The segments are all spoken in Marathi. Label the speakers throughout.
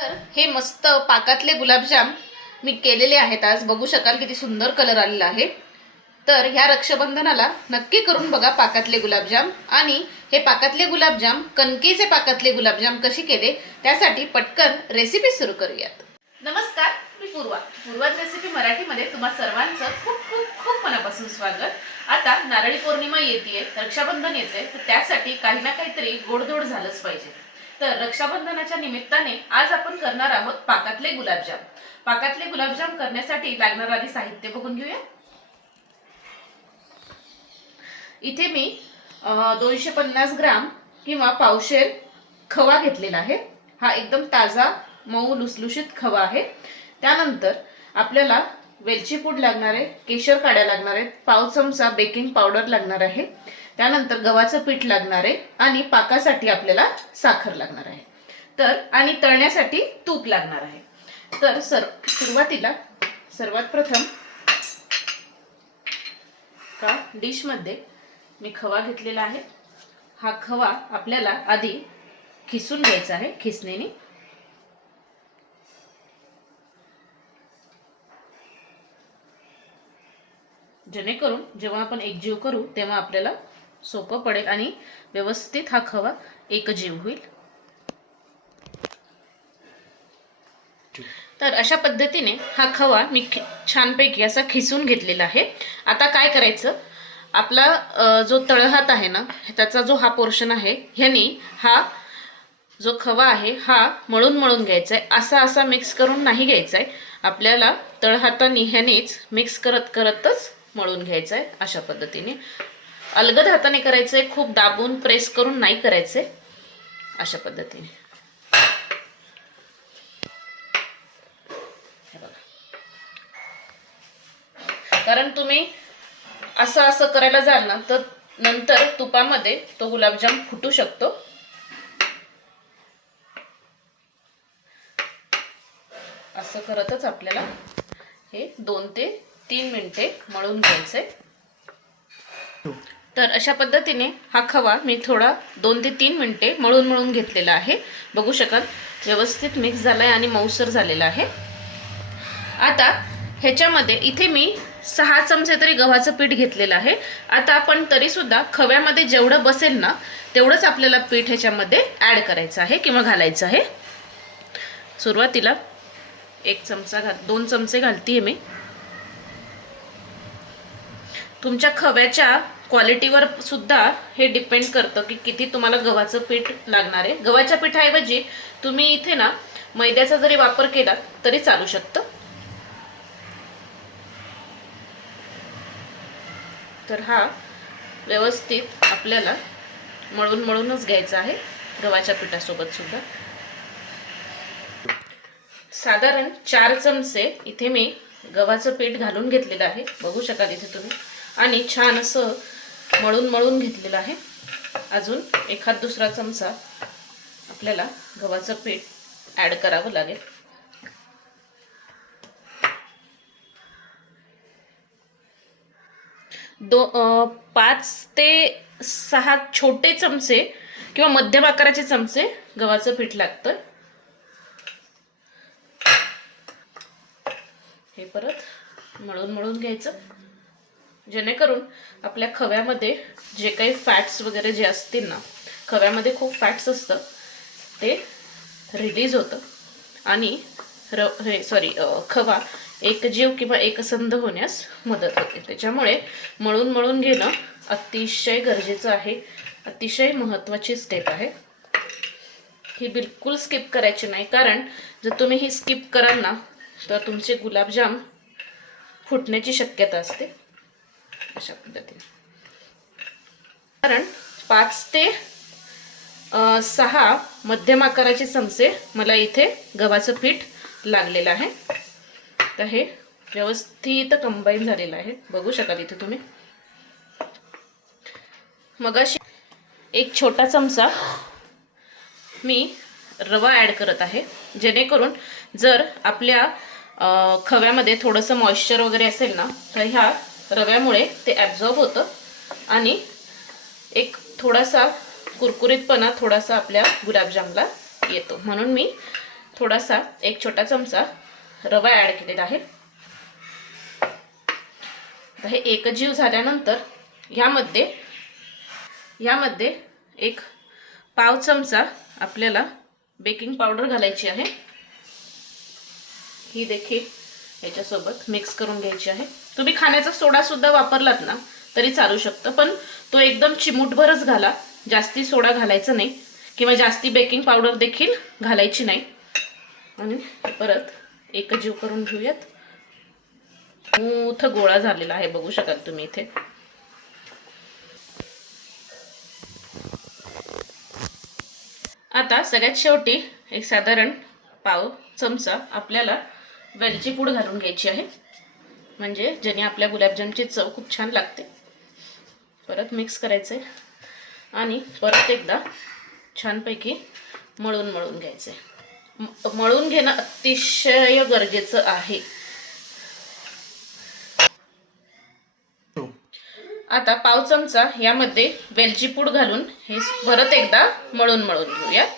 Speaker 1: तर हे मस्त पाकातले गुलाबजाम मी केलेले आहेत आज. बघू शकाल किती सुंदर कलर आलेला आहे. तर ह्या रक्षाबंधनाला नक्की करून बघा पाकातले गुलाबजाम. आणि हे पाकातले गुलाबजाम कणकेचे पाकातले गुलाबजाम कसे केले त्यासाठी पटकन रेसिपी सुरू करूयात. नमस्कार मी पूर्वा. पूर्वाज रेसिपी मराठीमध्ये तुम्हा सर्वांचं खूप खूप खूप मनापासून स्वागत. आता नारळी पौर्णिमा येते रक्षाबंधन येते तर त्यासाठी काही ना काहीतरी गोडधोड झालंच पाहिजे. तर रक्षाबंधनाच्या निमित्ताने आज आपण करणार आहोत पाकातले गुलाबजाम. पाकातले गुलाबजाम करण्यासाठी लागणार आधी साहित्य बघून घेऊया. इथे मी दोनशे पन्नास ग्राम किंवा पावशेर खवा घेतलेला आहे. हा एकदम ताजा मऊ लुसलुशीत खवा आहे. त्यानंतर आपल्याला वेलची पूड लागणार आहे केशर काड्या लागणार आहेत पाव चमचा बेकिंग पावडर लागणार आहे. त्यानंतर गव्हाचं पीठ लागणार आहे आणि पाकासाठी आपल्याला साखर लागणार आहे. तर आणि तळण्यासाठी तूप लागणार आहे. तर सर सुरुवातीला सर्वात प्रथम का डिशमध्ये मी खवा घेतलेला आहे. हा खवा आपल्याला आधी खिसून घ्यायचा आहे खिसणीने. जेणेकरून जेव्हा आपण एकजीव करू तेव्हा आपल्याला सोपं पडेल आणि व्यवस्थित हा खवा एकजीव होईल. तर अशा पद्धतीने हा खवा मी छानपैकी असा खिसून घेतलेला आहे. आता काय करायचं? आपला जो तळहात आहे ना त्याचा जो हा पोर्शन आहे ह्यानी हा जो खवा आहे हा मळून मळून घ्यायचा आहे असा असा मिक्स करून नाही घ्यायचा आहे आपल्याला तळहातानी ह्यानेच मिक्स करत करतच मळून घ्यायचं आहे अशा पद्धतीने. अलगद हाताने करायचं आहे खूप दाबून प्रेस करून नाही करायचे. अशा पद्धतीने. कारण तुम्ही असं असं करायला जाल ना तर नंतर तुपामध्ये तो गुलाबजाम फुटू शकतो. असं करतच आपल्याला हे दोन ते तीन मिनिटे मळून घ्यायचंय तर अशा पद्धतीने हा खवा मी थोडा दोन ते तीन मिनिटे मळून मळून घेतलेला आहे. बघू शकाल व्यवस्थित मिक्स झाला आहे आणि मऊसर झालेला आहे. आता ह्याच्यामध्ये इथे मी सहा चमचे तरी गव्हाचं पीठ घेतलेलं आहे. आता आपण तरीसुद्धा खव्यामध्ये जेवढं बसेल ना तेवढंच आपल्याला पीठ ह्याच्यामध्ये ॲड करायचं आहे किंवा घालायचं आहे. सुरुवातीला एक चमचा घाल दोन चमचे घालतीये मी. तुमच्या खव्याच्या क्वालिटीवर सुद्धा हे डिपेंड करतं की किती तुम्हाला गव्हाचं पीठ लागणार आहे. गव्हाच्या पिठाऐवजी तुम्ही इथे ना मैद्याचा जरी वापर केला तरी चालू शकतं. तर हा व्यवस्थित आपल्याला मळून मळूनच घ्यायचा आहे गव्हाच्या पिठासोबत सुद्धा. साधारण चार चमचे इथे मी गव्हाचं पीठ घालून घेतलेलं आहे. बघू शकाल इथे तुम्ही. आणि छान असं मळून मळून घेतलेलं आहे. अजून एखाद दुसरा चमचा आपल्याला गव्हाचं पीठ ॲड करावं लागेल. दो पाच ते सहा छोटे चमचे किंवा मध्यम आकाराचे चमचे गव्हाचं पीठ लागतं. हे परत मळून मळून घ्यायचं. जेणेकरून आपल्या खव्यामध्ये जे काही फॅट्स वगैरे जे असतील ना खव्यामध्ये खूप फॅट्स असतं ते रिलीज होतं. आणि र हे सॉरी खवा एकजीव किंवा एकसंध होण्यास मदत होते. त्याच्यामुळे मळून मळून घेणं अतिशय गरजेचं आहे अतिशय महत्त्वाची स्टेप आहे. ही बिलकुल स्किप करायची नाही कारण जर तुम्ही ही स्किप कराल ना तर तुमचे गुलाबजाम फुटण्याची शक्यता असते. अशा पद्धतीने. कारण पाच ते सहा मध्यम आकाराचे चमचे मला इथे गव्हाचं पीठ लागलेलं आहे. तर हे व्यवस्थित कंबाईन झालेलं आहे. बघू शकाल इथे तुम्ही. मगाशी एक छोटा चमचा मी रवा ॲड करत आहे. जेणेकरून जर आपल्या खव्यामध्ये थोडंसं मॉइश्चर वगैरे असेल ना तर ह्या रव्यामुळे ते ॲब्झॉर्ब होतं. आणि एक थोडासा कुरकुरीतपणा थोडासा आपल्या गुलाबजामला येतो. म्हणून मी थोडासा एक छोटा चमचा रवा ॲड केलेला आहे. हे एकजीव झाल्यानंतर ह्यामध्ये ह्यामध्ये एक पाव चमचा आपल्याला बेकिंग पावडर घालायची आहे. ही देखील याच्यासोबत मिक्स करून घ्यायची आहे. तुम्ही खाण्याचा सोडा सुद्धा वापरलात ना तरी चालू शकतं. पण तो एकदम चिमूटभरच घाला. जास्ती सोडा घालायचा नाही. किंवा जास्ती बेकिंग पावडर देखील घालायची नाही. आणि परत एकजीव करून घेऊयात. स्मूथ गोळा झालेला आहे बघू शकाल तुम्ही इथे. आता सगळ्यात शेवटी एक साधारण पाव चमचा आपल्याला वेलची पूड घालून घ्यायची आहे. म्हणजे ज्याने आपल्या गुलाबजामची चव खूप छान लागते. परत मिक्स करायचं. आहे आणि परत एकदा छानपैकी मळून मळून घ्यायचं. आहे मळून घेणं अतिशय गरजेचं आहे. आता पाव चमचा यामध्ये वेलची पूड घालून हे परत एकदा मळून मळून घेऊयात.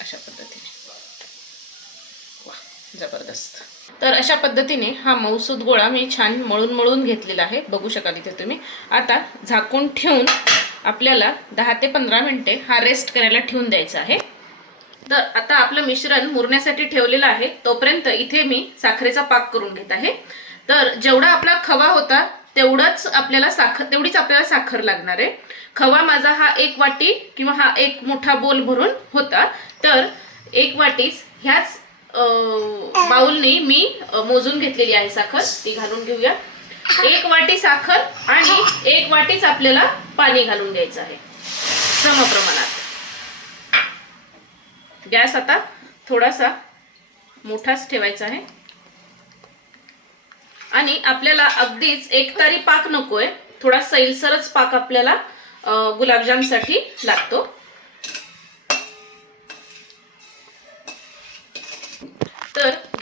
Speaker 1: अशा पद्धतीने. वा जबरदस्त. तर अशा पद्धतीने हा मऊसूद गोळा मी छान मळून मळून घेतलेला आहे. बघू शकाल इथे तुम्ही. आता झाकून ठेवून आपल्याला दहा ते पंधरा मिनिटे हा रेस्ट करायला ठेवून द्यायचा आहे. तर आता आपलं मिश्रण मुरण्यासाठी ठेवलेलं आहे. तोपर्यंत इथे मी साखरेचा पाक करून घेत आहे. तर जेवढा आपला खवा होता तेवढंच आपल्याला साखर तेवढीच आपल्याला साखर लागणार आहे. खवा माझा हा एक वाटी किंवा हा एक मोठा बोल भरून होता. तर एक वाटीच ह्याच अं, बाउलने मी मोजून घेतलेली आहे साखर ती घालून घेऊया. एक वाटी साखर आणि एक वाटीच आपल्याला पाणी घालून घ्यायचं आहे. समप्रमाणात. गॅस आता थोडासा मोठाच ठेवायचा आहे. आणि आपल्याला अगदीच एकतारी पाक नकोय. थोडा सैलसरच पाक आपल्याला गुलाबजामसाठी लागतो.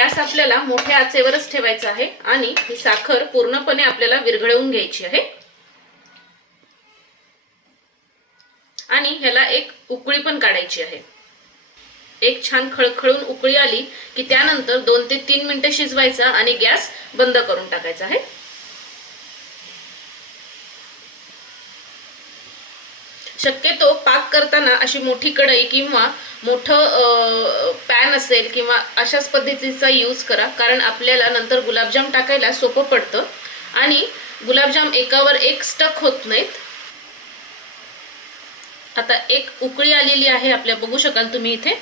Speaker 1: गॅस आपल्याला मोठ्या आचेवरच ठेवायचा आहे आणि ही साखर पूर्णपणे आपल्याला विरघळवून घ्यायची आहे. आणि ह्याला एक उकळी पण काढायची आहे. एक छान खळखळून उकळी आली की त्यानंतर दोन ते तीन मिनिटं शिजवायचा आणि गॅस बंद करून टाकायचा आहे. शक्यतो पाक करताना अशी मोठी कढई किंवा मोठं पॅन असेल किंवा अशाच पद्धतीचा यूज करा. कारण आपल्याला नंतर गुलाबजाम टाकायला सोपं पडतं. आणि गुलाबजाम एकावर एक स्टक होत नाहीत. आता एक उकळी आलेली आहे आपल्या बघू शकाल तुम्ही इथे.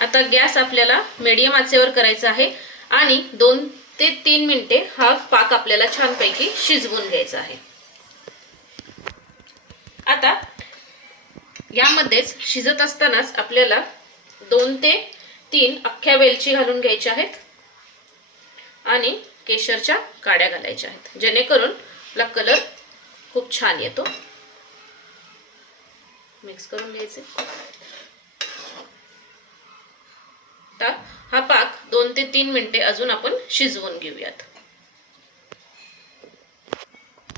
Speaker 1: आता गॅस आपल्याला मीडियम आचेवर करायचा आहे. आणि दोन ते तीन मिनिटे हा पाक आपल्याला छानपैकी शिजवून घ्यायचा आहे. आता यामध्येच शिजत असतानाच आपल्याला दोन ते तीन अख्ख्या वेलची घालून घ्यायच्या आहेत आणि केशरच्या काड्या घालायच्या आहेत. जेणेकरून आपला कलर खूप छान येतो. मिक्स करून घ्यायचे. आता हा पाक दोन ते तीन मिनिटे अजून आपण शिजवून घेऊयात.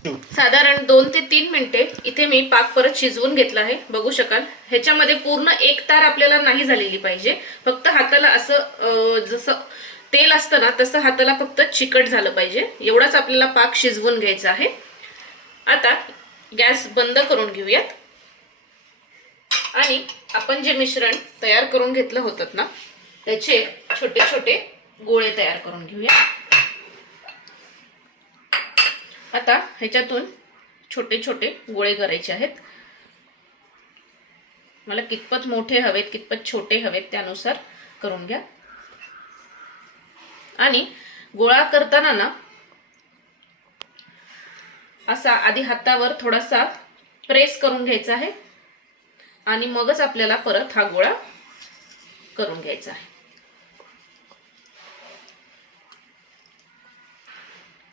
Speaker 1: साधारण दोन ते तीन मिनिटे इथे मी पाक परत शिजवून घेतला आहे. बघू शकाल. ह्याच्यामध्ये पूर्ण एक तार आपल्याला नाही झालेली पाहिजे. फक्त हाताला असं जसं तेल असतं ना तसं हाताला फक्त चिकट झालं पाहिजे. एवढाच आपल्याला पाक शिजवून घ्यायचा आहे. आता गॅस बंद करून घेऊयात. आणि आपण जे मिश्रण तयार करून घेतलं होतं ना त्याचे छोटे छोटे गोळे तयार करून घेऊया आता ह्याच्यातून छोटे छोटे गोळे करायचे आहेत. मला कितपत मोठे हवेत कितपत छोटे हवेत त्यानुसार करून घ्या. आणि गोळा करताना ना असा आधी हातावर थोडासा प्रेस करून घ्यायचा आहे. आणि मगच आपल्याला परत हा गोळा करून घ्यायचा आहे.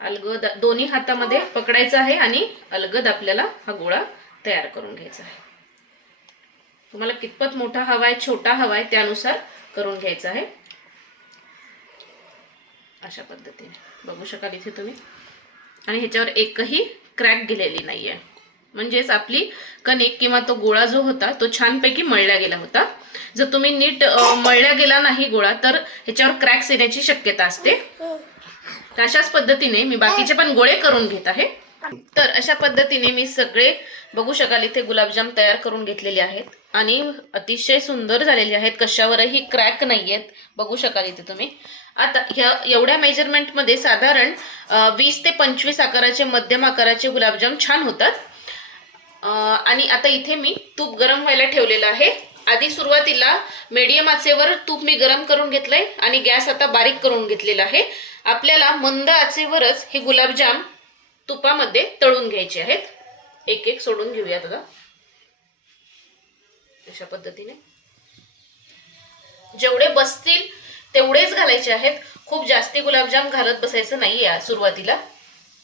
Speaker 1: अलगद दोन्ही हातामध्ये पकडायचा आहे आणि अलगद आपल्याला हा गोळा तयार करून घ्यायचा आहे. तुम्हाला कितपत मोठा हवा आहे छोटा हवा आहे त्यानुसार करून घ्यायचा आहे. अशा पद्धतीने. बघू शकाल इथे तुम्ही. आणि ह्याच्यावर एकही क्रॅक गेलेली नाही आहे म्हणजेच आपली कणिक किंवा तो गोळा जो होता तो छानपैकी मळला गेला होता. जर तुम्ही नीट मळला मळल्या गेला नाही गोळा तर ह्याच्यावर क्रॅक्स येण्याची शक्यता असते. तर अशाच पद्धतीने मी बाकीचे पण गोळे करून घेत आहे. तर अशा पद्धतीने मी सगळे बघू शकाल इथे गुलाबजाम तयार करून घेतलेले आहेत. आणि अतिशय सुंदर झालेले आहेत. कशावरही क्रॅक नाही आहेत बघू शकाल इथे तुम्ही. आता ह्या एवढ्या मेजरमेंटमध्ये साधारण वीस ते पंचवीस आकाराचे मध्यम आकाराचे गुलाबजाम छान होतात. आणि आता इथे मी तूप गरम व्हायला ठेवलेलं आहे. आधी सुरुवातीला मीडियम आचेवर तूप मी गरम करून घेतलंय आणि गॅस आता बारीक करून घेतलेला आहे. आपल्याला मंद आचेवरच हे गुलाबजाम तुपामध्ये तळून घ्यायचे आहेत. एक एक सोडून घेऊयात आता. अशा पद्धतीने. जेवढे बसतील तेवढेच घालायचे आहेत. खूप जास्ती गुलाबजाम घालत बसायचं नाही या सुरुवातीला.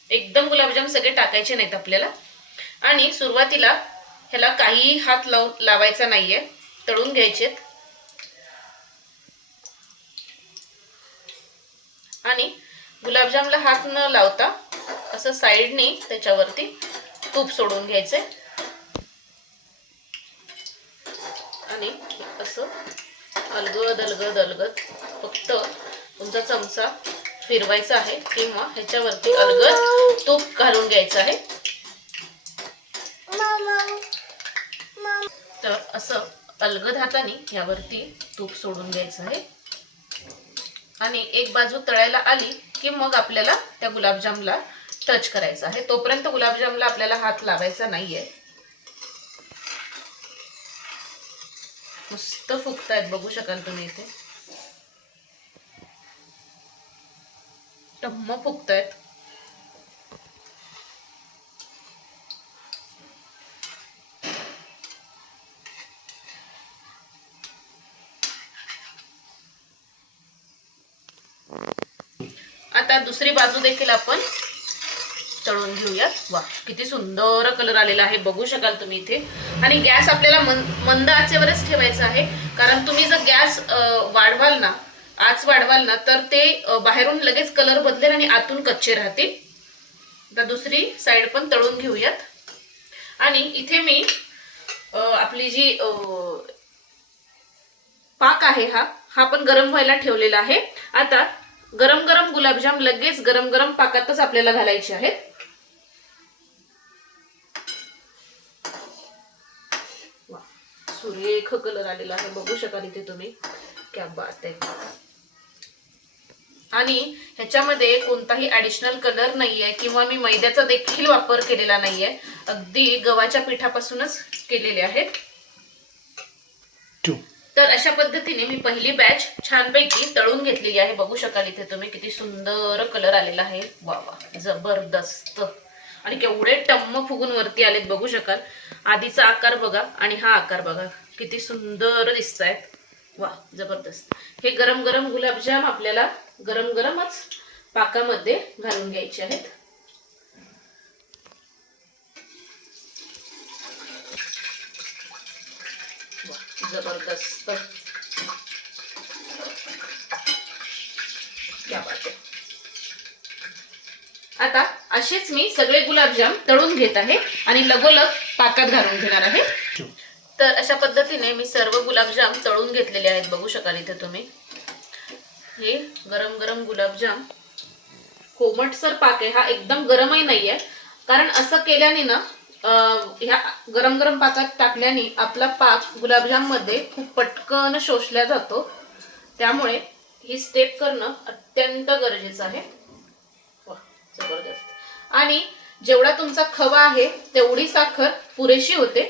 Speaker 1: एकदम गुलाबजाम सगळे टाकायचे नाहीत आपल्याला. आणि सुरुवातीला ह्याला काहीही हात लाव लावायचा नाहीये. तळून घ्यायचे आणि गुलाबजामला हात न लावता असं साईडने त्याच्यावरती तूप सोडून घ्यायचे. आणि असं अलगद अलगद अलगद फक्त तुमचा चमचा फिरवायचा आहे किंवा ह्याच्यावरती अलगद तूप घालून घ्यायचं आहे. तर असं अलगद हाताने यावरती तूप सोडून द्यायचं आहे. आणि एक बाजू तळायला आली की मग आपल्याला त्या गुलाबजामला टच करायचं आहे. तोपर्यंत गुलाबजामला आपल्याला हात लावायचा नाहीये. मस्त फुगतायत बघू शकाल तुम्ही इथे. टम्म फुगतायत आता दुसरी बाजू देखील आपण तळून घेऊयात. वा किती सुंदर कलर आलेला आहे. बघू शकाल तुम्ही इथे. आणि गॅस आपल्याला मन मंद आचेवरच ठेवायचा आहे. कारण तुम्ही जर गॅस वाढवाल ना आच वाढवाल ना तर ते बाहेरून लगेच कलर बदलेल आणि आतून कच्चे राहतील. आता दुसरी साईड पण तळून घेऊयात. आणि इथे मी आपली जी पाक आहे हा हा पण गरम व्हायला ठेवलेला आहे. आता गरम गरम गुलाबजाम लगेच गरम गरम पाकातच आपल्याला घालायचे आहेत. सुरेख कलर आलेला आहे. बघू शकाल इथे तुम्ही. क्या बात आहे. आणि ह्याच्यामध्ये कोणताही ऍडिशनल कलर नाहीये किंवा मी मैद्याचा देखील वापर केलेला नाहीये. अगदी गव्हाच्या पिठापासूनच केलेले आहेत. तर अशा पद्धतीने मी पहिली बॅच छानपैकी तळून घेतलेली आहे. बघू शकाल इथे तुम्ही किती सुंदर कलर आलेला आहे. वा वा जबरदस्त. आणि केवढे टम्म फुगून वरती आलेत बघू शकाल. आधीचा आकार बघा आणि हा आकार बघा. किती सुंदर दिसत आहेत वा जबरदस्त. हे गरम गरम गुलाबजाम आपल्याला गरम गरमच पाकामध्ये घालून घ्यायचे आहेत. जबरदस्त. आता असेच मी सगळे गुलाबजाम तळून घेत आहे आणि लगोलग पाकात घालून घेणार आहे. तर अशा पद्धतीने मी सर्व गुलाबजाम तळून घेतलेले आहेत. बघू शकाल इथे तुम्ही. हे गरम गरम गुलाबजाम. कोमटसर पाक आहे. हा एकदम गरमही नाही आहे कारण असं केल्याने ना ह्या गरम गरम पाकात टाकल्याने आपला पाक गुलाबजाममध्ये खूप पटकन शोषला जातो. त्यामुळे ही स्टेप करणं अत्यंत गरजेचं आहे. जबरदस्त. आणि जेवढा तुमचा खवा आहे तेवढी साखर पुरेशी होते.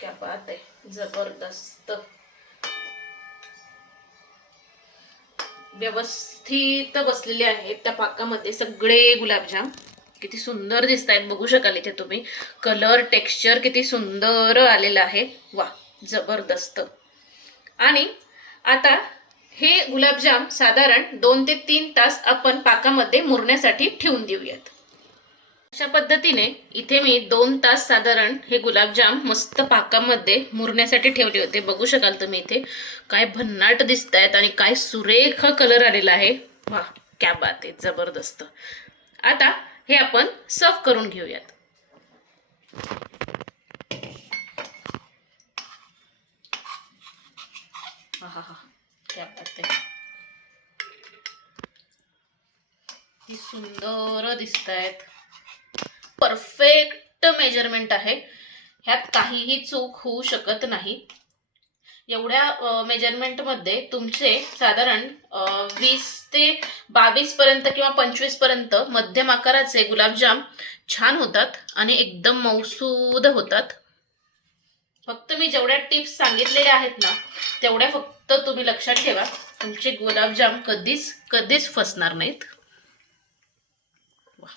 Speaker 1: क्या बात आहे. जबरदस्त. व्यवस्थित बसलेले आहेत त्या पाकामध्ये सगळे गुलाबजाम. किती सुंदर दिसत आहेत बघू शकाल इथे तुम्ही. कलर टेक्स्चर किती सुंदर आलेलं आहे. वा जबरदस्त. आणि आता हे गुलाबजाम साधारण दोन ते तीन तास आपण पाकामध्ये मुरण्यासाठी ठेवून देऊयात. अशा पद्धतीने इथे मी दोन तास साधारण हे गुलाबजाम मस्त पाकामध्ये मुरण्यासाठी ठेवले होते. बघू शकाल तुम्ही इथे. काय भन्नाट दिसत आहेत आणि काय सुरेख कलर आलेला आहे. वा क्या बात आहे जबरदस्त. आता हे आपण सर्व करून घेऊयात. किती सुंदर दिसत आहेत परफेक्ट मेजरमेंट आहे. ह्यात काहीही चूक होऊ शकत नाही. एवढ्या मेजरमेंटमध्ये तुमचे साधारण वीस ते बावीस पर्यंत किंवा पंचवीसपर्यंत मध्यम आकाराचे गुलाबजाम छान होतात आणि एकदम मौसूद होतात. फक्त मी जेवढ्या टिप्स सांगितलेल्या आहेत ना तेवढ्या फक्त तुम्ही लक्षात ठेवा. तुमचे गुलाबजाम कधीच कधीच फसणार नाहीत. वा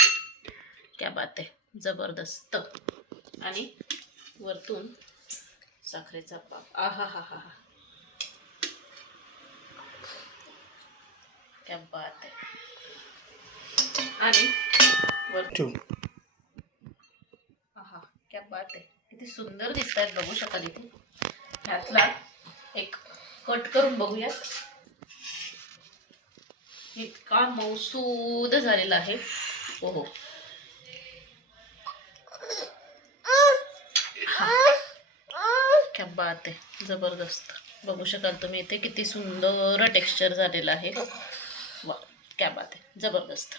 Speaker 1: क्या बात आहे. जबरदस्त. आणि वरतून साखरेचा पाप आहा हा हा हा क्या बात आहे आणि वर
Speaker 2: two,
Speaker 1: आहा क्या बात आहे किती सुंदर दिसत आहेत बघू शकाल इथे. ह्यातला एक कट करून बघूयात. इतका मौसूद झालेला आहे. हो हो क्या बात आहे जबरदस्त. बघू शकाल तुम्ही इथे किती सुंदर टेक्स्चर झालेलं आहे. क्या बात आहे जबरदस्त।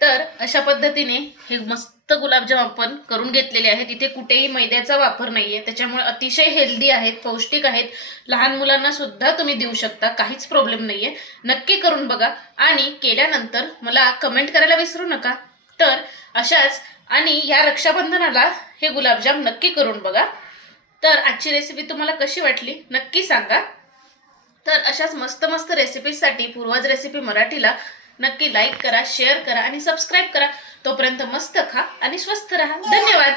Speaker 1: तर अशा पद्धतीने हे मस्त गुलाबजाम आपण करून घेतलेले आहेत. इथे कुठेही मैद्याचा वापर नाहीये. त्याच्यामुळे अतिशय हेल्दी आहेत पौष्टिक आहेत. लहान मुलांना सुद्धा तुम्ही देऊ शकता काहीच प्रॉब्लेम नाहीये. नक्की करून बघा. आणि केल्यानंतर मला कमेंट करायला विसरू नका. तर अशाच आणि या रक्षाबंधनाला हे गुलाबजाम नक्की करून बघा. तर आजची रेसिपी तुम्हाला कशी वाटली नक्की सांगा. तर अशाच मस्त मस्त रेसिपीसाठी पूर्वज रेसिपी मराठीला नक्की लाईक करा शेअर करा आणि सबस्क्राईब करा. तोपर्यंत मस्त खा आणि स्वस्थ राहा. धन्यवाद.